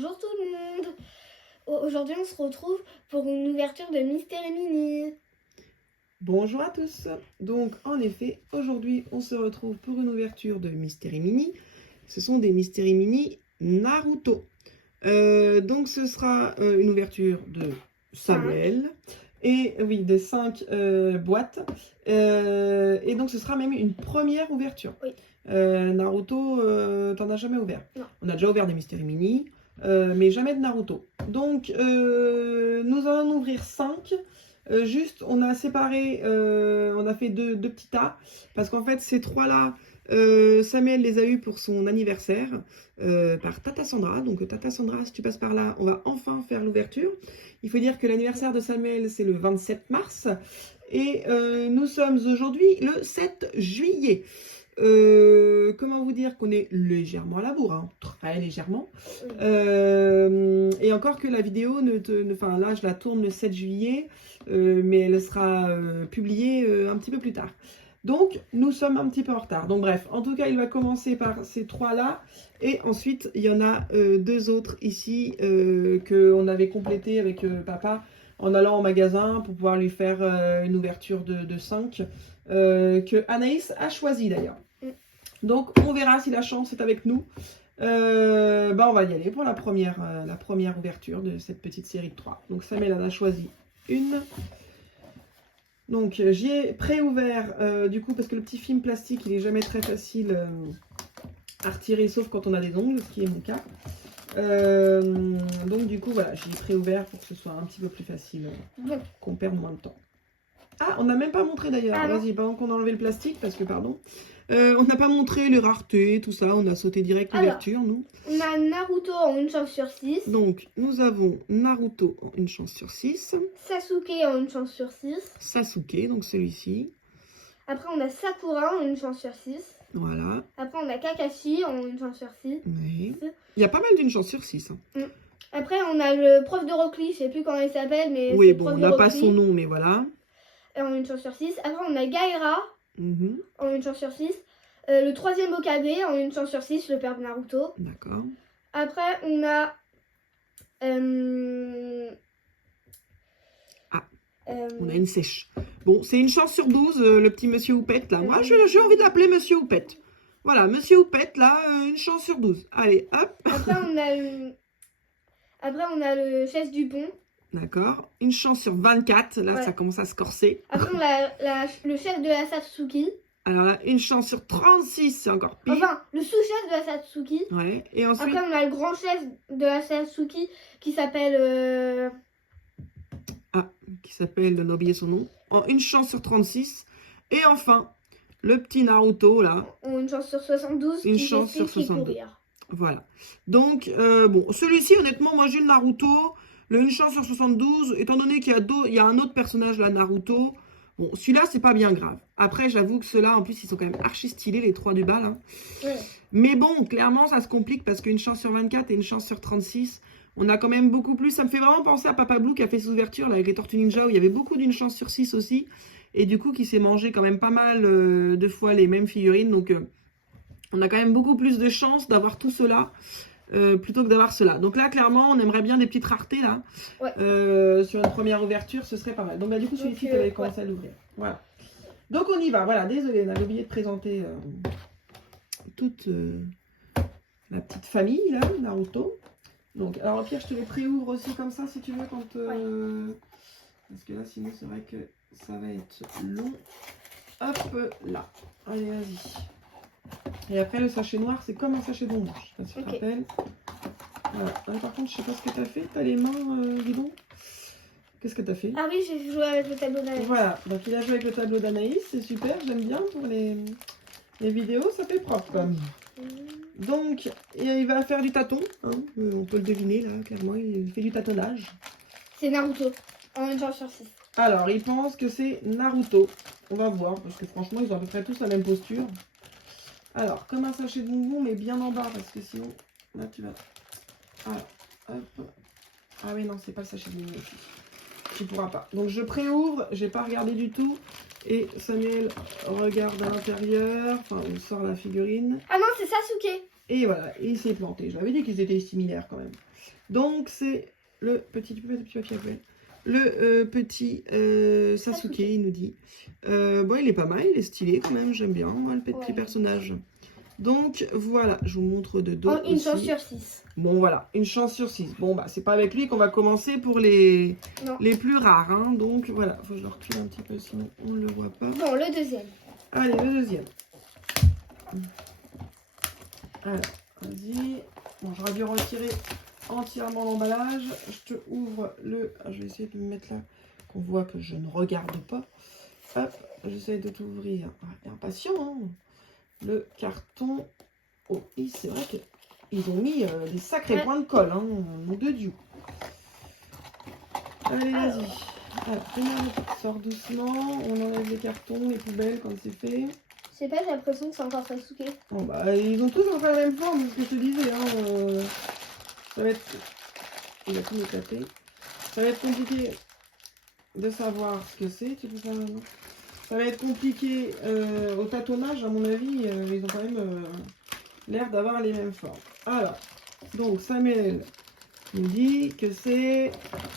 Bonjour tout le monde. Aujourd'hui on se retrouve pour une ouverture de Mystery Mini. Bonjour à tous. Donc en effet, aujourd'hui on se retrouve pour une ouverture de Mystery Mini. Ce sont des Mystery Mini Naruto. Donc ce sera une ouverture de Samuel. Et oui, de 5 boîtes. Et donc ce sera même une première ouverture. Oui. Naruto, t'en as jamais ouvert? Non. On a déjà ouvert des Mystery Mini, mais jamais de Naruto. Donc nous allons en ouvrir 5. Juste, on a séparé, on a fait deux petits tas, parce qu'en fait, ces trois-là, Samuel les a eus pour son anniversaire par Tata Sandra. Donc, Tata Sandra, si tu passes par là, on va enfin faire l'ouverture. Il faut dire que l'anniversaire de Samuel, c'est le 27 mars. Et nous sommes aujourd'hui le 7 juillet. Comment vous dire qu'on est légèrement à la bourre, hein, très légèrement. Et encore que la vidéo, enfin là je la tourne le 7 juillet, mais elle sera publiée un petit peu plus tard. Donc nous sommes un petit peu en retard. Donc bref, en tout cas il va commencer par ces trois là, et ensuite il y en a deux autres ici qu'on avait complété avec papa en allant au magasin pour pouvoir lui faire une ouverture de 5 que Anaïs a choisi d'ailleurs. Donc on verra si la chance est avec nous. On va y aller pour la première ouverture de cette petite série de 3. Donc Samuel en a choisi une. Donc j'y ai pré-ouvert du coup parce que le petit film plastique il est jamais très facile à retirer sauf quand on a des ongles, ce qui est mon cas. Donc du coup voilà, j'y ai pré-ouvert pour que ce soit un petit peu plus facile, qu'on perde moins de temps. Ah, on n'a même pas montré d'ailleurs. Vas-y, pendant qu'on a enlevé le plastique, parce que pardon. On n'a pas montré les raretés, tout ça. On a sauté direct l'ouverture, nous. On a Naruto en 1 chance sur 6. Donc, nous avons Naruto en 1 chance sur 6. Sasuke en 1 chance sur 6. Sasuke, donc celui-ci. Après, on a Sakura en 1 chance sur 6. Voilà. Après, on a Kakashi en 1 chance sur 6. Oui. Il y a pas mal d'une chance sur 6. Hein. Après, on a le prof de Rock Lee. Je sais plus comment il s'appelle, mais oui, bon, on n'a pas son nom, mais voilà. En 1 chance sur 6. Après, on a Gaira en 1 chance sur 6. Le troisième Okabe en 1 chance sur 6, le père de Naruto. D'accord. Après, on a... On a une sèche. Bon, c'est une chance sur 12, le petit monsieur Houppette, là. Moi, j'ai envie de l'appeler monsieur Houppette. Voilà, monsieur Houppette, là, une chance sur 12. Allez, hop. Après, on a le chef du pont. D'accord. Une chance sur 24. Là, ça commence à se corser. Après, on a le chef de la Satsuki. Alors là, une chance sur 36, c'est encore pire. Enfin, le sous-chef de la Satsuki. Ouais. Et ensuite... Après, on a le grand chef de la Satsuki qui s'appelle... qui s'appelle, on a oublié son nom. En une chance sur 36. Et enfin, le petit Naruto, là. Une chance sur 72. Une chance sur 72. Voilà. Donc, bon, celui-ci, honnêtement, moi j'ai le Naruto. Le une chance sur 72, étant donné qu'il y a un autre personnage là, Naruto. Bon, celui-là, c'est pas bien grave. Après, j'avoue que ceux-là, en plus, ils sont quand même archi stylés, les trois du bas, là. Ouais. Mais bon, clairement, ça se complique parce qu'une chance sur 24 et une chance sur 36, on a quand même beaucoup plus. Ça me fait vraiment penser à Papa Blue qui a fait ses ouvertures là, avec les Tortues Ninja, où il y avait beaucoup d'une chance sur 6 aussi. Et du coup, qui s'est mangé quand même pas mal de fois les mêmes figurines. Donc, on a quand même beaucoup plus de chances d'avoir tout cela. Plutôt que d'avoir cela. Donc là, clairement, on aimerait bien des petites raretés là. Ouais. Sur une première ouverture, ce serait pas mal. Donc bah, du coup, celui-ci, tu avais commencé à l'ouvrir. Voilà. Donc on y va. Voilà, désolé, on avait oublié de présenter toute la petite famille là, Naruto. Donc, alors au pire, je te les préouvre aussi comme ça si tu veux quand. Parce que là, sinon, c'est vrai que ça va être long. Hop là. Allez, vas-y. Et après, le sachet noir, c'est comme un sachet bonbon. Je sais pas si tu te rappelles. Voilà. Alors, par contre, je sais pas ce que tu as fait. Tu as les mains, dis donc. Qu'est-ce que tu as fait? Ah oui, j'ai joué avec le tableau d'Anaïs. Voilà. Donc, il a joué avec le tableau d'Anaïs. C'est super. J'aime bien pour les vidéos. Ça fait propre. Donc, il va faire du tâton. Hein. On peut le deviner, là, clairement. Il fait du tâtonnage. C'est Naruto. En 1 chance sur 6. Alors, il pense que c'est Naruto. On va voir. Parce que franchement, ils ont à peu près tous la même posture. Alors, comme un sachet de bonbons, mais bien en bas, parce que sinon, là, tu vas... Alors, hop. Ah oui, non, c'est pas le sachet de bonbons aussi. Tu pourras pas. Donc, je préouvre, j'ai pas regardé du tout. Et Samuel regarde à l'intérieur, enfin, on sort la figurine. Ah non, c'est Sasuke. Et voilà, il s'est planté. Je l'avais dit qu'ils étaient similaires quand même. Donc, c'est le petit papier après. Le petit Sasuke, il nous dit. Bon, il est pas mal, il est stylé quand même, j'aime bien le petit personnage. Donc, voilà, je vous montre de dos une chance sur 6. Bon, voilà, une chance sur 6. Bon, bah, c'est pas avec lui qu'on va commencer pour les plus rares. Hein. Donc, voilà, faut que je le recule un petit peu, sinon on ne le voit pas. Bon, le deuxième. Allez, le deuxième. Alors, vas-y. Bon, j'aurais dû retirer entièrement l'emballage. Je te ouvre le... Ah, je vais essayer de me mettre là, qu'on voit que je ne regarde pas. Hop, j'essaie de t'ouvrir. Ah, impatient, hein. Le carton. Oh, c'est vrai qu'ils ont mis des sacrés points de colle, hein, nom de Dieu. Allez, vas-y. Alors, sors doucement. On enlève les cartons, les poubelles quand c'est fait. Je sais pas, j'ai l'impression que c'est encore Sasuke. Bon, bah, ils ont tous en fait la même forme, c'est ce que je te disais. Hein, ça va être... Il a tout éclaté. Ça va être compliqué de savoir ce que c'est. Tu peux faire maintenant. Ça va être compliqué au tâtonnage, à mon avis. Ils ont quand même l'air d'avoir les mêmes formes. Alors, donc Samuel nous dit que c'est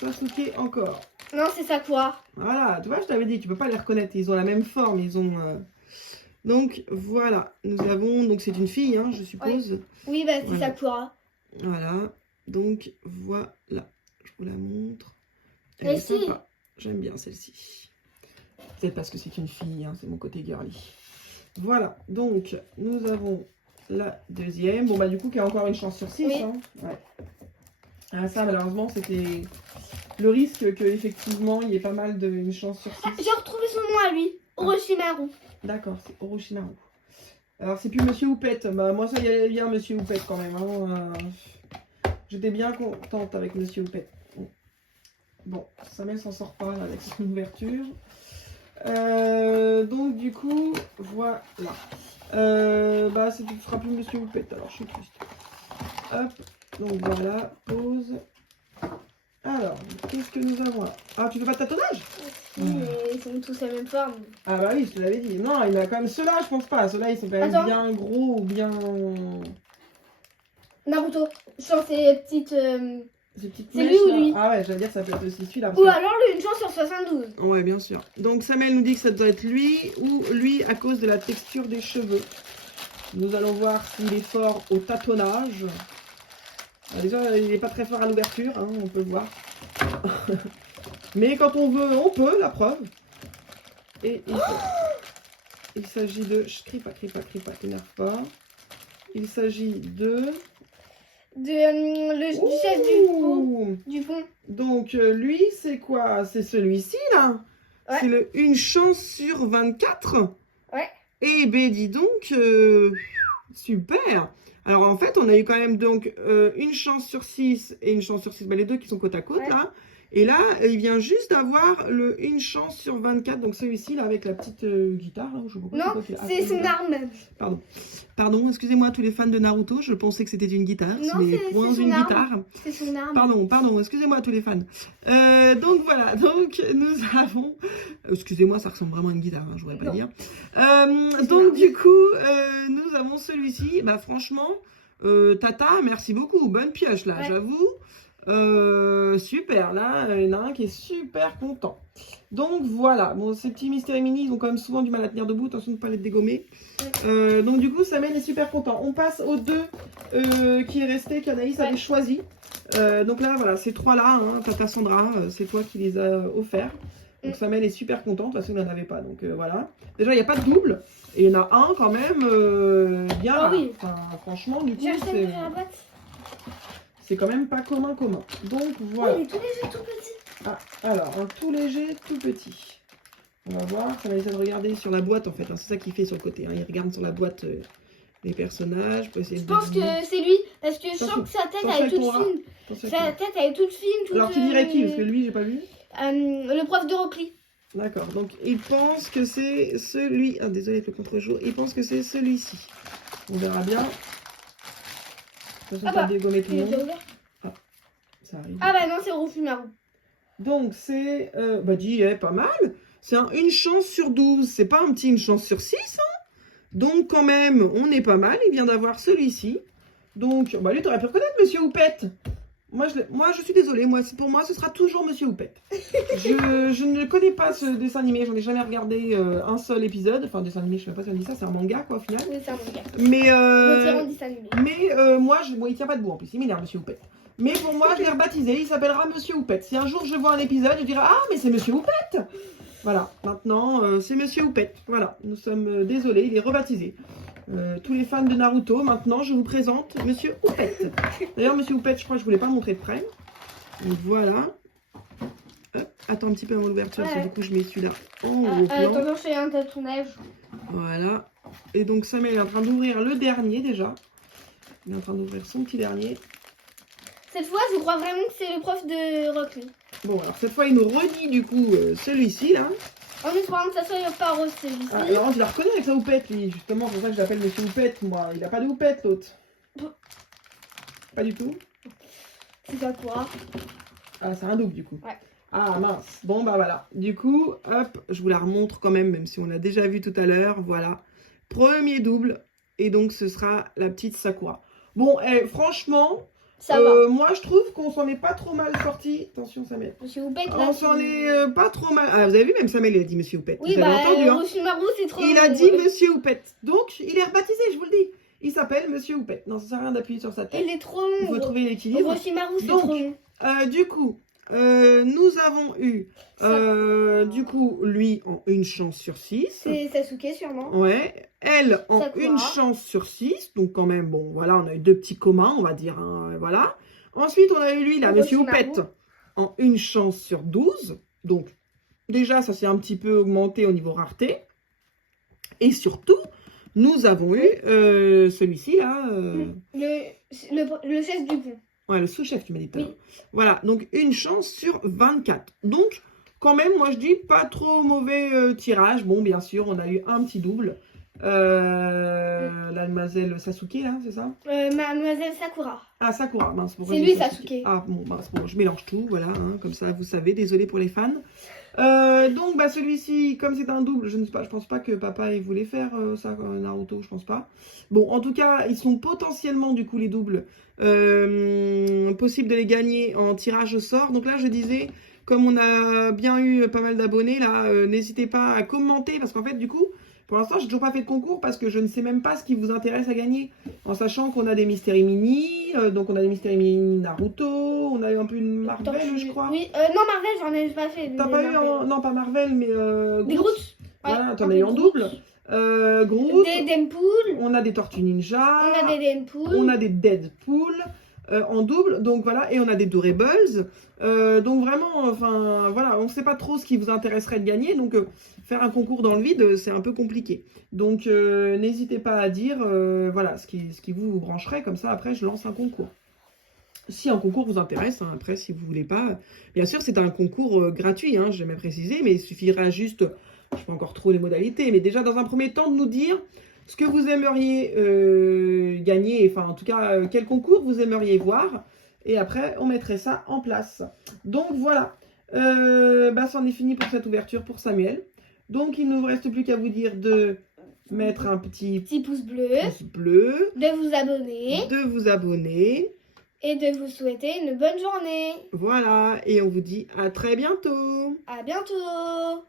Sasuke encore. Non, c'est Sakura. Voilà, tu vois, je t'avais dit, tu peux pas les reconnaître. Ils ont la même forme, ils ont... Donc, voilà, nous avons... Donc, c'est une fille, hein, je suppose. Oui, bah, c'est Sakura. Voilà, donc, voilà. Je vous la montre. Elle est sympa. J'aime bien celle-ci. Peut-être parce que c'est une fille, hein, c'est mon côté girly. Voilà, donc, nous avons la deuxième. Bon, bah, du coup, qui a encore une chance sur 6. Oui. Hein. Ouais. Ah, ça, malheureusement, c'était le risque qu'effectivement, il y ait pas mal une chance sur 6. Ah, j'ai retrouvé son nom à lui. Orochimaru. D'accord, c'est Orochimaru. Alors, c'est plus Monsieur Houppette. Bah, moi, ça y allait bien, Monsieur Houppette, quand même. Hein. J'étais bien contente avec Monsieur Houppette. Bon, Samuel s'en sort pas là, avec son ouverture. Donc, du coup, voilà. Bah, ce ne sera plus Monsieur Houppette, alors je suis triste. Hop, donc voilà, pause. Alors, qu'est-ce que nous avons là? Ah, tu veux pas de tâtonnage? Oui, mais ils sont tous la même forme. Ah bah oui, je te l'avais dit. Non, il y en a quand même ceux-là, je pense pas. Ceux-là, ils sont quand même bien gros ou bien... Naruto. Je pense c'est petites... C'est lui ou lui? Ah ouais, j'allais dire ça peut être aussi celui-là. Ou alors une chance sur 72. Ouais, bien sûr. Donc Samuel nous dit que ça doit être lui ou lui à cause de la texture des cheveux. Nous allons voir s'il est fort au tâtonnage. Alors déjà, il n'est pas très fort à l'ouverture, hein, on peut le voir. Mais quand on veut, on peut, la preuve. Et il s'agit de... Crie pas, t'énerve pas. Il s'agit de... du chef du fond. Donc, lui, c'est quoi? C'est celui-ci, là? Ouais. C'est une chance sur 24? Ouais. Eh ben, dis donc, super! Alors, en fait, on a eu quand même donc une chance sur 6 et une chance sur 6. Bah, les deux qui sont côte à côte, là. Et là, il vient juste d'avoir une chance sur 24. Donc, celui-ci, là, avec la petite guitare. Là, je sais pas non, c'est son arme. Pardon, excusez-moi tous les fans de Naruto. Je pensais que c'était une guitare. Non, c'est une guitare. C'est son arme. Pardon, excusez-moi tous les fans. Donc, voilà. Donc, nous avons... excusez-moi, ça ressemble vraiment à une guitare. Hein, je voudrais pas dire. Donc, du coup, nous avons celui-ci. Bah, franchement, Tata, merci beaucoup. Bonne pioche, là, j'avoue. Super, là, il y en a un qui est super content. Donc voilà, bon, ces petits Mystery Mini, ils ont quand même souvent du mal à tenir debout, attention de ne pas les dégommer. Donc du coup, Samuel est super content. On passe aux deux qui est resté, qu'Anaïs avait choisi. Donc là, voilà, ces trois-là, hein, Tata Sandra, c'est toi qui les as offerts. Donc Samuel est super content, de toute façon il n'en avait pas, donc voilà. Déjà, il n'y a pas de double, et il y en a un quand même bien rare. Oui. Enfin, franchement, du coup, c'est quand même pas commun. Donc voilà. Oh, il est tout léger, tout petit. Ah, alors, un tout léger, tout petit. On va voir, ça va essayer de regarder sur la boîte en fait. Hein. C'est ça qu'il fait sur le côté. Hein. Il regarde sur la boîte les personnages. Pour essayer je pense que c'est lui, parce que je sens que sa tête elle est toute fine. Sa tête elle est toute fine. Alors tu dirais qui? Parce que lui, j'ai pas vu. Le prof de repli. D'accord, donc il pense que c'est celui... Ah, désolé avec le contre-jour. Il pense que c'est celui-ci. On verra bien. De toute façon, pas dégommer tout le monde. Ah, ça arrive. Ah bah non, c'est Orochimaru. Donc c'est... bah dis, pas mal. C'est une chance sur 12. C'est pas un petit une chance sur 6. Hein. Donc quand même, on est pas mal. Il vient d'avoir celui-ci. Donc, bah lui, t'aurais pu reconnaître Monsieur Houppette. Moi, je suis désolée. Pour moi, ce sera toujours Monsieur Houppette. Je ne connais pas ce dessin animé. J'en ai jamais regardé un seul épisode. Enfin, dessin animé, je sais même pas si on dit ça. C'est un manga, quoi, au final. Oui, c'est un manga. Moi, il tient pas debout en plus. Il m'énerve, Monsieur Houppette. Mais pour moi, je l'ai rebaptisé. Il s'appellera Monsieur Houppette. Si un jour je vois un épisode, je dirai ah, mais c'est Monsieur Houppette. Voilà. Maintenant, c'est Monsieur Houppette. Voilà. Nous sommes désolés. Il est rebaptisé. Tous les fans de Naruto, maintenant, je vous présente Monsieur Houppette. D'ailleurs, Monsieur Houppette, je crois que je ne voulais pas le montrer de près. Donc voilà. Hop, attends un petit peu avant l'ouverture, parce que du coup, je mets celui-là en gros plan. Attends, je fais un tatouage. Voilà. Et donc, Samuel est en train d'ouvrir le dernier déjà. Il est en train d'ouvrir son petit dernier. Cette fois, je crois vraiment que c'est le prof de Rock Lee. Bon, alors cette fois, il nous redit du coup celui-ci là. En espérant que ça soit pas rose celui-ci. Ah, alors, je la reconnais avec sa houppette, lui. Justement, c'est pour ça que je l'appelle Monsieur Houppette, moi. Il a pas de houppette, l'autre. Pas du tout. C'est ça quoi? Ah, c'est un double, du coup. Ouais. Ah, mince. Bon, bah voilà. Du coup, hop, je vous la remontre quand même si on l'a déjà vu tout à l'heure. Voilà. Premier double. Et donc, ce sera la petite Sakura. Bon, franchement... Ça va. Moi, je trouve qu'on s'en est pas trop mal sorti. Attention, Samuel. Monsieur Houppette, là, on s'en est pas trop mal. Ah, vous avez vu, même Samuel, il a dit Monsieur Houppette. Oui, vous avez entendu, hein. Orochimaru, c'est trop... Il a dit Monsieur Houppette. Donc, il est rebaptisé, je vous le dis. Il s'appelle Monsieur Houppette. Non, ça sert à rien d'appuyer sur sa tête. Il est trop long. Il faut trouver l'équilibre. Orochimaru, c'est Donc, trop long. Du coup, nous avons eu, du coup, lui en 1 chance sur 6. C'est Sasuke, sûrement. Ouais. Elle en Sakura. 1 chance sur 6. Donc, quand même, bon, voilà, on a eu 2 petits communs, on va dire. Hein, voilà. Ensuite, on a eu lui, là, Monsieur Houppette, en 1 chance sur 12. Donc, déjà, ça s'est un petit peu augmenté au niveau rareté. Et surtout, nous avons eu celui-ci, là. Le chef du pont. Ouais, le sous-chef, tu m'as dit tout à l'heure. Oui. Voilà, donc 1 chance sur 24. Donc, quand même, moi, je dis pas trop mauvais tirage. Bon, bien sûr, on a eu un petit double. La demoiselle Sasuke, là, c'est ça? Mademoiselle Sakura. Ah, Sakura, mince. C'est lui, Sasuke. Ah, bon, mince, bon, je mélange tout, voilà, hein, comme ça, vous savez, désolé pour les fans. Donc, bah, celui-ci, comme c'est un double, je pense pas que papa il voulait faire ça, Naruto, je pense pas. Bon, en tout cas, ils sont potentiellement, du coup, les doubles, possible de les gagner en tirage au sort. Donc là, je disais, comme on a bien eu pas mal d'abonnés, là, n'hésitez pas à commenter, parce qu'en fait, du coup, pour l'instant, j'ai toujours pas fait de concours parce que je ne sais même pas ce qui vous intéresse à gagner. En sachant qu'on a des Mystery Mini, donc on a des Mystery Mini Naruto, on a eu un peu une Marvel, je crois. Oui, non, Marvel, j'en ai pas fait. T'as pas eu non, pas Marvel, mais des Groot. Voilà, t'en as eu en double. Groot. Des Deadpool. On a des Tortues Ninja. On a des Deadpool. On a des Deadpool. En double, donc voilà, et on a des Durables. Donc vraiment, enfin voilà, on ne sait pas trop ce qui vous intéresserait de gagner, donc faire un concours dans le vide, c'est un peu compliqué. Donc n'hésitez pas à dire voilà ce qui vous brancherait, comme ça après je lance un concours. Si un concours vous intéresse, hein, après si vous voulez pas, bien sûr c'est un concours gratuit, hein, j'ai jamais précisé, mais il suffira juste, je sais pas encore trop les modalités, mais déjà dans un premier temps de nous dire ce que vous aimeriez gagner, enfin en tout cas quel concours vous aimeriez voir, et après on mettrait ça en place. Donc voilà, c'en est fini pour cette ouverture pour Samuel. Donc il ne nous reste plus qu'à vous dire de mettre un petit pouce bleu, de vous abonner, et de vous souhaiter une bonne journée. Voilà, et on vous dit à très bientôt. À bientôt.